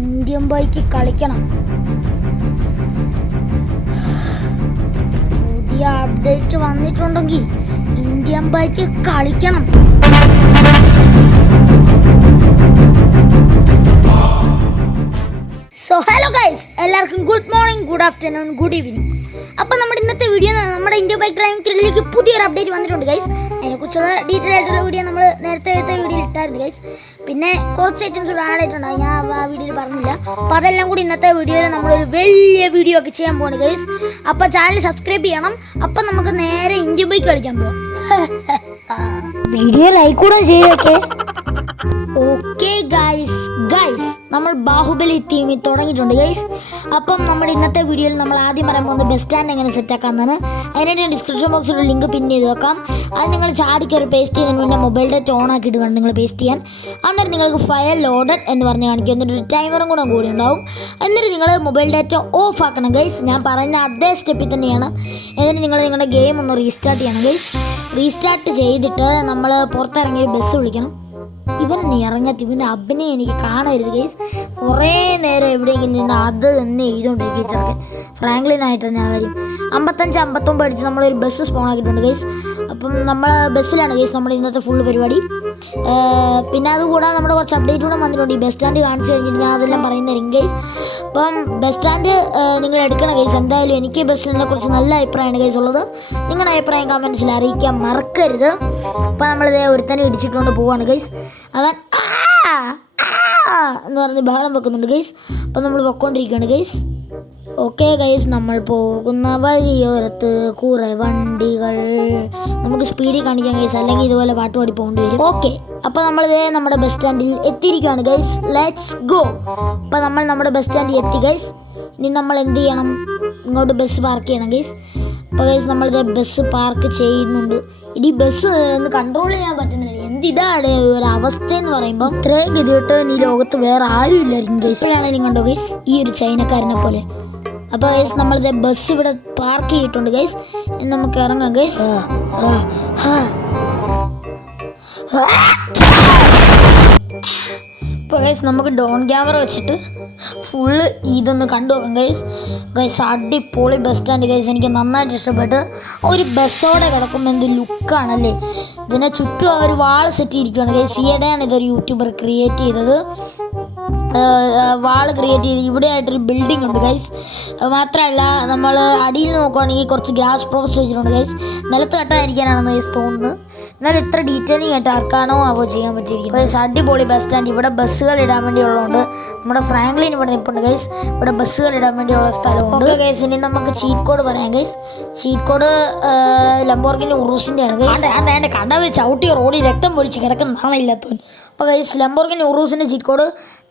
Indian bike കളിക്കണം. പുതിയ update വന്നിട്ടുണ്ടെങ്കിൽ ഇന്ത്യൻ ബൈക്ക് കളിക്കണം. സോ ഹലോ ഗൈസ്, എല്ലാവർക്കും good morning, good afternoon, good evening. അപ്പോൾ നമ്മുടെ ഇന്നത്തെ വീഡിയോ നമ്മുടെ ഇന്ത്യ ബൈക്ക് ഡ്രൈവിംഗ് ത്രില്ലിലേക്ക് പുതിയൊരു അപ്ഡേറ്റ് വന്നിട്ടുണ്ട് ഗൈസ്. അതിനെക്കുറിച്ചുള്ള ഡീറ്റെയിൽ ആയിട്ടുള്ള വീഡിയോ നമ്മൾ നേരത്തെ വീഡിയോയിൽ ഇട്ടായിരുന്നു ഗൈസ്. പിന്നെ കുറച്ച് ഐറ്റംസ് കൂടെ ആഡ് ആയിട്ടുണ്ടാകും, ഞാൻ ആ വീഡിയോയിൽ പറഞ്ഞില്ല. അപ്പോൾ അതെല്ലാം കൂടി ഇന്നത്തെ വീഡിയോയിൽ നമ്മളൊരു വലിയ വീഡിയോ ഒക്കെ ചെയ്യാൻ പോകുന്നു ഗൈസ്. അപ്പോൾ ചാനൽ സബ്സ്ക്രൈബ് ചെയ്യണം. അപ്പം നമുക്ക് നേരെ ഇന്ത്യ ബൈക്ക് കളിക്കാൻ പോകാം. വീഡിയോ ലൈക്ക് കൂടെ ചെയ്തേക്കേ. ഓക്കെ ഗൈസ്, നമ്മൾ ബാഹുബലി തീമിൽ തുടങ്ങിയിട്ടുണ്ട് ഗൈസ്. അപ്പം നമ്മുടെ ഇന്നത്തെ വീഡിയോയിൽ നമ്മൾ ആദ്യം പറയാൻ പോകുന്നത് ബസ് സ്റ്റാൻഡ് എങ്ങനെ സെറ്റാക്കാമെന്നാണ്. അതിനായിട്ട് ഞാൻ ഡിസ്ക്രിപ്ഷൻ ബോക്സിൽ ലിങ്ക് പിൻ ചെയ്ത് വെക്കാം. അത് നിങ്ങൾ ചാടി കയറി പേസ്റ്റ് ചെയ്യുന്നതിന് മുന്നേ മൊബൈൽ ഡേറ്റ ഓൺ ആക്കിയിട്ട് വേണം നിങ്ങൾ പേസ്റ്റ് ചെയ്യാൻ. അന്നേരം നിങ്ങൾക്ക് ഫയൽ ലോഡഡ് എന്ന് പറഞ്ഞ് കാണിക്കും. എന്നിട്ട് ഒരു ടൈമറും കൂടി ഉണ്ടാവും. എന്നിട്ട് നിങ്ങൾ മൊബൈൽ ഡേറ്റ ഓഫ് ആക്കണം ഗൈസ്. ഞാൻ പറയുന്ന അതേ സ്റ്റെപ്പിൽ തന്നെയാണ്. എന്നിട്ട് നിങ്ങൾ നിങ്ങളുടെ ഗെയിം ഒന്ന് റീസ്റ്റാർട്ട് ചെയ്യണം ഗൈസ്. റീസ്റ്റാർട്ട് ചെയ്തിട്ട് നമ്മൾ പുറത്തിറങ്ങി ബസ് വിളിക്കണം. ഇവനെന്നെ ഇറങ്ങത്തി, ഇവൻ്റെ അഭിനയം എനിക്ക് കാണരുത് ഗൈസ്. കുറേ നേരം എവിടെയെങ്കിലും നിന്ന് അത് തന്നെ എഴുതുകൊണ്ടിരിക്കും ചെറുക്കൻ. ഫ്രാങ്ക്ലിനായിട്ട് തന്നെ ആ കാര്യം. 55-59 അടിച്ച് നമ്മളൊരു ബസ് സ്പോൺ ആക്കിയിട്ടുണ്ട് ഗൈസ്. അപ്പം നമ്മൾ ബസ്സിലാണ് ഗൈസ് നമ്മുടെ ഇന്നത്തെ ഫുള്ള് പരിപാടി. പിന്നെ അതുകൂടാതെ നമ്മുടെ കുറച്ച് അപ്ഡേറ്റ് കൂടെ വന്നിട്ടുണ്ട്. ഈ ബസ് സ്റ്റാൻഡ് കാണിച്ചു കഴിഞ്ഞിട്ട് ഞാൻ അതെല്ലാം പറയുന്നതായിരിക്കും ഗൈസ്. അപ്പം ബസ് സ്റ്റാൻഡ് നിങ്ങൾ എടുക്കണം ഗൈസ്. എന്തായാലും എനിക്ക് ബസ്സിനെ കുറിച്ച് നല്ല അഭിപ്രായമാണ് ഗൈസ് ഉള്ളത്. നിങ്ങളുടെ അഭിപ്രായം കമൻസിൽ അറിയിക്കാൻ മറക്കരുത്. അപ്പം നമ്മളിതേ ഒരുത്തനെ ഇടിച്ചിട്ടുകൊണ്ട് പോവാണ് ഗൈസ്. അവൻ എന്ന് പറഞ്ഞ് ബഹളം വെക്കുന്നുണ്ട് ഗൈസ്. അപ്പം നമ്മൾ പൊക്കോണ്ടിരിക്കുകയാണ് ഗൈസ്. ഓക്കെ ഗൈസ്, നമ്മൾ പോകുന്ന വഴിയോരത്ത് കുറേ വണ്ടികൾ. നമുക്ക് സ്പീഡിൽ കാണിക്കാം ഗൈസ്, അല്ലെങ്കിൽ ഇതുപോലെ പാട്ട് പാടി പോകേണ്ടി വരും. ഓക്കെ, അപ്പോൾ നമ്മളിത് നമ്മുടെ ബസ് സ്റ്റാൻഡിൽ എത്തിയിരിക്കുകയാണ് ഗൈസ്. Let's go. അപ്പോൾ നമ്മൾ നമ്മുടെ ബസ് സ്റ്റാൻഡിൽ എത്തി ഗൈസ്. ഇനി നമ്മൾ എന്ത് ചെയ്യണം? ഇങ്ങോട്ട് ബസ് പാർക്ക് ചെയ്യണം ഗൈസ്. അപ്പോൾ ഗൈസ് നമ്മളിത് ബസ് പാർക്ക് ചെയ്യുന്നുണ്ട്. ഇനി ബസ് ഒന്ന് കൺട്രോൾ ചെയ്യാൻ പറ്റുന്നില്ല. എന്തിതാണ് ഒരു അവസ്ഥ എന്ന് പറയുമ്പോൾ ഇത്രയും ഗതികെട്ട് ഈ ലോകത്ത് വേറെ ആരും ഇല്ലായിരിക്കും ഗൈസ്. ഇപ്പോഴാണ് കണ്ടോ ഗൈസ് ഈ ഒരു ചൈനക്കാരനെ പോലെ. അപ്പോൾ ഗൈസ് നമ്മളിത് ബസ് ഇവിടെ പാർക്ക് ചെയ്തിട്ടുണ്ട് ഗൈസ്. നമുക്ക് ഇറങ്ങാം ഗൈസ്. ഇപ്പോൾ ഗൈസ് നമുക്ക് ഡോൺ ക്യാമറ വെച്ചിട്ട് ഫുള്ള് ഇതൊന്ന് കണ്ടു നോക്കാം ഗൈസ്. അടിപൊളി ബസ് സ്റ്റാൻഡ് ഗൈസ്. എനിക്ക് നന്നായിട്ട് ഇഷ്ടപ്പെട്ട്. ഒരു ബസ്സോടെ കിടക്കുമ്പോൾ എന്ത് ലുക്കാണല്ലേ. ഇതിനെ ചുറ്റും അവർ വാൾ സെറ്റ് ചെയ്തിരിക്കുകയാണ് ഗൈസ്. ഈയിടെയാണ് ഇതൊരു യൂട്യൂബർ ക്രിയേറ്റ് ചെയ്തത്. വാൾ ക്രിയേറ്റ് ചെയ്ത് ഇവിടെ ആയിട്ടൊരു ബിൽഡിംഗ് ഉണ്ട് ഗൈസ്. മാത്രമല്ല നമ്മൾ അടിയിൽ നോക്കുകയാണെങ്കിൽ കുറച്ച് ഗ്ലാസ് പ്രോപ്സ് വെച്ചിട്ടുണ്ട് ഗൈസ്. നിലത്ത് കെട്ടാതിരിക്കാനാണെന്ന് ഗൈസ് തോന്നുന്നു. എന്നാലും ഇത്ര ഡീറ്റെയിലിംഗ് ആയിട്ട് ആർക്കാണോ അവ ചെയ്യാൻ പറ്റിയിരിക്കുന്നത് ഗൈസ്. അടിപൊളി ബസ് സ്റ്റാൻഡ്. ഇവിടെ ബസ്സുകൾ ഇടാൻ വേണ്ടിയുള്ളതുകൊണ്ട് നമ്മുടെ ഫ്രാങ്ക്ലിൻ ഇവിടെ നിൽപ്പുണ്ട് ഗൈസ്. ഇവിടെ ബസ്സുകൾ ഇടാൻ വേണ്ടിയുള്ള സ്ഥലമുണ്ട്. ഓക്കെ ഗൈസ്, ഇനി നമുക്ക് ചീറ്റ് കോഡ് പറയാം ഗൈസ്. ചീറ്റ് കോഡ് ലംബോർഗിനി ഉറൂസിൻ്റെ ആണ് ഗൈസ്. എൻ്റെ കടവ് ചവിട്ടി റോഡിൽ രക്തം പൊടിച്ച് കിടക്കുന്ന നാളില്ലാത്തവൻ. അപ്പോൾ ഗൈസ് ലംബോർഗിനി ഉറൂസിൻ്റെ ചീറ്റ് കോഡ്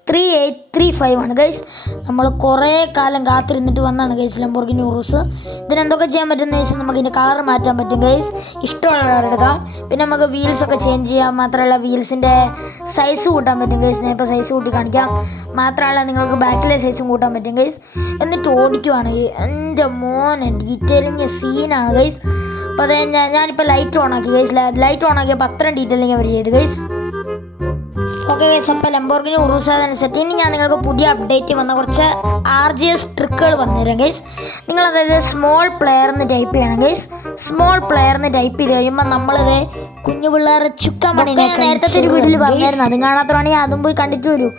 3835 ആണ് ഗൈസ്. നമ്മൾ കുറേ കാലം കാത്തിരുന്നിട്ട് വന്നാണ് ഗൈസ് ലംബോർഗിനി ഉറൂസ്. ഇതിനെന്തൊക്കെ ചെയ്യാൻ പറ്റുമെന്ന് വെച്ചാൽ നമുക്ക് ഇതിൻ്റെ കളർ മാറ്റാൻ പറ്റും ഗൈസ്. ഇഷ്ടമുള്ള കളർ എടുക്കാം. പിന്നെ നമുക്ക് വീൽസൊക്കെ ചേഞ്ച് ചെയ്യാം. മാത്രമല്ല വീൽസിൻ്റെ സൈസ് കൂട്ടാൻ പറ്റും ഗൈസ്. ഞാൻ ഇപ്പോൾ സൈസ് കൂട്ടി കാണിക്കാം. മാത്രമല്ല നിങ്ങൾക്ക് ബാക്കിലെ സൈസും കൂട്ടാൻ പറ്റും ഗൈസ്. എന്നിട്ട് ഓടിക്കുവാണ്. എൻ്റെ മോനെ ഡീറ്റെയിലിങ് സീനാണ് ഗൈസ്. അപ്പോൾ അത് ഞാനിപ്പോൾ ലൈറ്റ് ഓൺ ആക്കി ഗൈസ്. ലൈറ്റ് ഓൺ ആക്കിയപ്പോൾ അത്രയും ഡീറ്റെയിലിങ് അവർ ചെയ്ത് ഗൈസ്. ഓക്കെ ഗൈസ്, അപ്പോൾ ലംബോർഗിനി ഉറൂസ് അതനുസരിച്ച് ഇനി ഞാൻ നിങ്ങൾക്ക് പുതിയ അപ്ഡേറ്റ് വന്ന കുറച്ച് RGS ട്രിക്കുകൾ പറഞ്ഞുതരാം ഗൈസ്. നിങ്ങൾ അതായത് സ്മോൾ പ്ലെയർ എന്ന് ടൈപ്പ് ചെയ്യണം ഗൈസ്. സ്മോൾ പ്ലെയർ എന്ന് ടൈപ്പ് ചെയ്ത് കഴിയുമ്പോൾ നമ്മളത് കുഞ്ഞു പിള്ളേരെ ചുക്കാൻ വേണ്ടി നേരത്തെ ഒരു വീട്ടിൽ പറഞ്ഞായിരുന്നു. അതും കാണാത്തതാണെങ്കിൽ അതും പോയി കണ്ടിട്ട് വരൂ.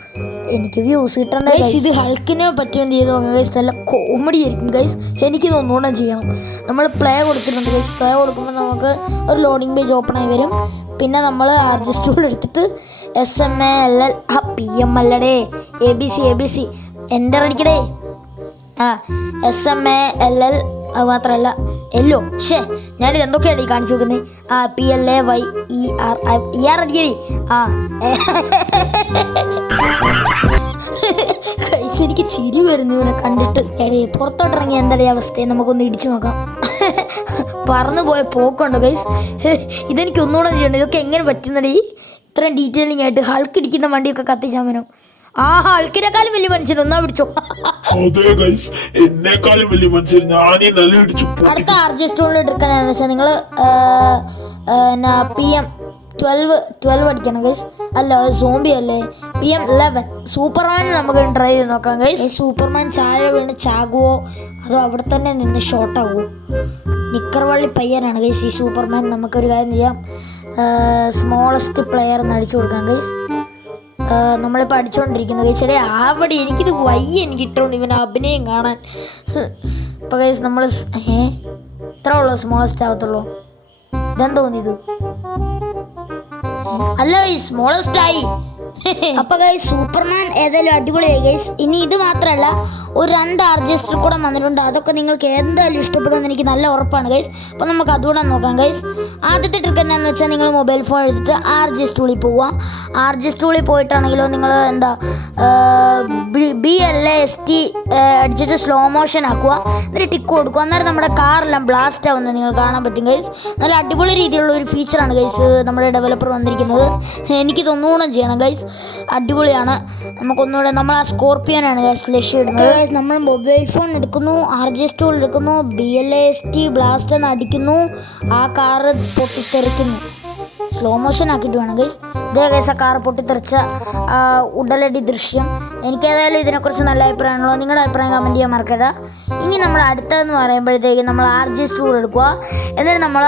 എനിക്ക് വ്യൂസ് കിട്ടേണ്ട ഗൈസ്. ഇത് ഹൾക്കിനെ പറ്റുമെന്ന് ചെയ്ത് നോക്കാം ഗൈസ്. നല്ല കോമഡി ആയിരിക്കും ഗൈസ്. എനിക്ക് തോന്നുകൂടെ ചെയ്യണം. നമ്മൾ പ്ലേ കൊടുത്തിട്ടുണ്ട് ഗൈസ്. പ്ലേ കൊടുക്കുമ്പോൾ നമുക്ക് ഒരു ലോഡിംഗ് പേജ് ഓപ്പൺ ആയി വരും. പിന്നെ നമ്മൾ RGS ടൂൾ എടുത്തിട്ട് SMALL PMLടേ ABC എൻ്റർ അടിക്കടേ. SMALL അത് മാത്രമല്ല എല്ലോ. ഞാനിത് എന്തൊക്കെയാണ് ഈ കാണിച്ചു നോക്കുന്നത്. PLAYER അടിക്കടി. എനിക്ക് ചിരി വരുന്നു ഇവനെ കണ്ടിട്ട്. പുറത്തോട്ടിറങ്ങി എന്താ അവസ്ഥയെ നമുക്കൊന്ന് ഇടിച്ചു നോക്കാം. പറന്നു പോയ പോക്കുണ്ടോ ഗൈസ്. ഇതെനിക്ക് ഒന്നുകൂടെ ചെയ്യണം. ഇതൊക്കെ എങ്ങനെ പറ്റുന്നടേ ഇത്രയും ഡീറ്റെയിലിംഗ് ആയിട്ട്. ഹൾക്ക് ഇടിക്കുന്ന വണ്ടിയൊക്കെ കത്തിച്ചാൽ മതി. ആ ഹൾക്കിനെക്കാളും വലിയ മനുഷ്യൻ ഒന്നാ പിടിച്ചോ. അടുത്ത RGS ടൂളിൽ എടുക്കാനെന്ന് വെച്ചാൽ നിങ്ങൾ PM 12 അടിക്കണം ഗൈസ്. അല്ല സോംബി അല്ലേ, PM11. സൂപ്പർമാൻ നമുക്ക് ട്രൈ ചെയ്ത് നോക്കാം ഗൈസ്. സൂപ്പർമാൻ ചാഴ വീണ് ചാകുവോ അതോ അവിടെ തന്നെ നിന്ന് ഷോർട്ടാകുമോ? നിക്കർവള്ളി പയ്യനാണ് ഗൈസ് ഈ സൂപ്പർമാൻ. നമുക്കൊരു കാര്യം ചെയ്യാം, സ്മോളസ്റ്റ് പ്ലെയർ എന്ന് അടിച്ചു കൊടുക്കാം ഗൈസ്. നമ്മളിപ്പോൾ അടിച്ചുകൊണ്ടിരിക്കുന്നത് ഗൈസ്. ഇടേ ആവടി എനിക്കിത് വയ്യ, എനിക്ക് ഇട്ടുകൊണ്ട് ഇവൻ അഭിനയം കാണാൻ. ഇപ്പോൾ ഗൈസ് നമ്മൾ ഇത്ര ഉള്ളൂ, സ്മോളസ്റ്റ് ആവത്തുള്ളൂ. ഇതെന്ത് തോന്നിയത്? അല്ല ഗൈസ് സ്മോളസ്റ്റ് ആയി. അപ്പൊ ഗൈസ് സൂപ്പർമാൻ ഏതായാലും അടിപൊളിയായി ഗൈസ്. ഇനി ഇത് മാത്രമല്ല, ഒരു 2 RGS കൂടെ വന്നിട്ടുണ്ട്. അതൊക്കെ നിങ്ങൾക്ക് എന്തായാലും ഇഷ്ടപ്പെടുമെന്ന് എനിക്ക് നല്ല ഉറപ്പാണ് ഗൈസ്. അപ്പോൾ നമുക്ക് അതുകൂടെ നോക്കാം ഗൈസ്. ആദ്യത്തെ ട്രിക്ക് എന്താണെന്ന് വെച്ചാൽ, നിങ്ങൾ മൊബൈൽ ഫോൺ എടുത്തിട്ട് RGS ടൂളിൽ പോവുക. RGS ടൂളിൽ പോയിട്ടാണെങ്കിലോ നിങ്ങൾ എന്താ BLAST അടിച്ചിട്ട് സ്ലോ മോഷൻ ആക്കുക, എന്നിട്ട് ടിക്ക് കൊടുക്കുക. അന്നേരം നമ്മുടെ കാറെല്ലാം ബ്ലാസ്റ്റ് ആവുന്നത് നിങ്ങൾ കാണാൻ പറ്റും ഗൈസ്. നല്ല അടിപൊളി രീതിയിലുള്ള ഒരു ഫീച്ചറാണ് ഗൈസ് നമ്മുടെ ഡെവലപ്പർ വന്നിരിക്കുന്നത്. എനിക്കിതൊന്നുകൂടെ ചെയ്യണം ഗൈസ്, അടിപൊളിയാണ്. നമുക്കൊന്നുകൂടെ നമ്മൾ ആ സ്കോർപ്പിയോനാണ് ഗൈസ് ലക്ഷ്യമിടുന്നത്. നമ്മൾ മൊബൈൽ ഫോൺ എടുക്കുന്നു, RGS ടൂൾ എടുക്കുന്നു, BLAST ബ്ലാസ്റ്റ് എന്ന് അടിക്കുന്നു, ആ കാറ് പൊട്ടിത്തെറിക്കുന്നു. സ്ലോ മോഷൻ ആക്കിയിട്ട് വേണം ഗൈസ്. ഇതേ ഗൈസ് ആ കാർ പൊട്ടിത്തെറിച്ച ഉടലടി ദൃശ്യം. എനിക്കേതായാലും ഇതിനെക്കുറിച്ച് നല്ല അഭിപ്രായമാണല്ലോ. നിങ്ങളുടെ അഭിപ്രായം കമൻറ്റ് ചെയ്യാൻ മറക്കരുത്. ഇനി നമ്മൾ അടുത്തതെന്ന് പറയുമ്പോഴത്തേക്കും നമ്മൾ RGS ടൂൾ എടുക്കുക, എന്നിട്ട് നമ്മൾ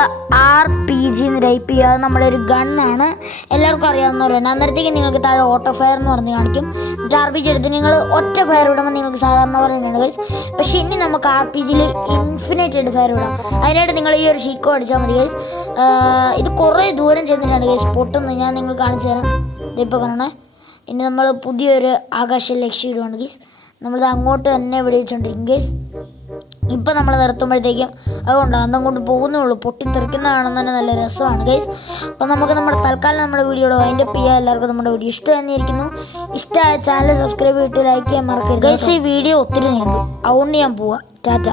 RPG എന്ന് ടൈപ്പ് ചെയ്യുക. അത് നമ്മുടെ ഒരു ഗണ്ണാണ്, എല്ലാവർക്കും അറിയാവുന്നവരാണ്. അന്നേരത്തേക്ക് നിങ്ങൾക്ക് താഴെ ഓട്ടോ ഫയർ എന്ന് പറഞ്ഞ് കാണിക്കും. എന്നിട്ട് RPG എടുത്ത് നിങ്ങൾ ഒറ്റ ഫയർ വിടുമ്പോൾ നിങ്ങൾക്ക് സാധാരണ പോലെ തന്നെയാണ് ഗൈസ്. പക്ഷേ ഇനി നമുക്ക് RPGയിൽ ഇൻഫിനിറ്റ് ആയിട്ട് ഫയർ വിടാം. അതിനായിട്ട് നിങ്ങൾ ഈ ഒരു ഷീറ്റ് കോഡ് അടിച്ചാൽ മതി ഗൈസ്. ഇത് കുറേ ദൂരം ചെന്നിട്ടാണ് ഗൈസ് പൊട്ടുന്നത്. ഞാൻ നിങ്ങൾ കാണിച്ചു തരാം. ഇതിപ്പോൾ കാണണേ. ഇനി നമ്മൾ പുതിയൊരു ആകാശ ലക്ഷ്യം ഇടുവാണ് ഗൈസ്. നമ്മളിത് അങ്ങോട്ട് തന്നെ വെടിവെച്ചുകൊണ്ടിരിക്കും ഗൈസ്. ഇപ്പം നമ്മൾ നിർത്തുമ്പോഴത്തേക്കും അതുകൊണ്ട് അതങ്ങോട്ട് പോകുന്നുള്ളൂ. പൊട്ടിത്തെറിക്കുന്നതാണെന്ന് തന്നെ നല്ല രസമാണ് ഗൈസ്. അപ്പോൾ നമുക്ക് നമ്മുടെ തൽക്കാലം നമ്മുടെ വീഡിയോയുടെ വൈൻഡപ്പ് ചെയ്യാം. എല്ലാവർക്കും നമ്മുടെ വീഡിയോ ഇഷ്ടമായിരിക്കുന്നു. ഇഷ്ടമായ ചാനൽ സബ്സ്ക്രൈബ് ചെയ്തിട്ട് ലൈക്ക് ചെയ്യാൻ മറക്കരുത് ഗൈസ്. ഈ വീഡിയോ ഒത്തിരി നീണ്ടു, അതുകൊണ്ട് ഞാൻ പോവാം. ടാറ്റ.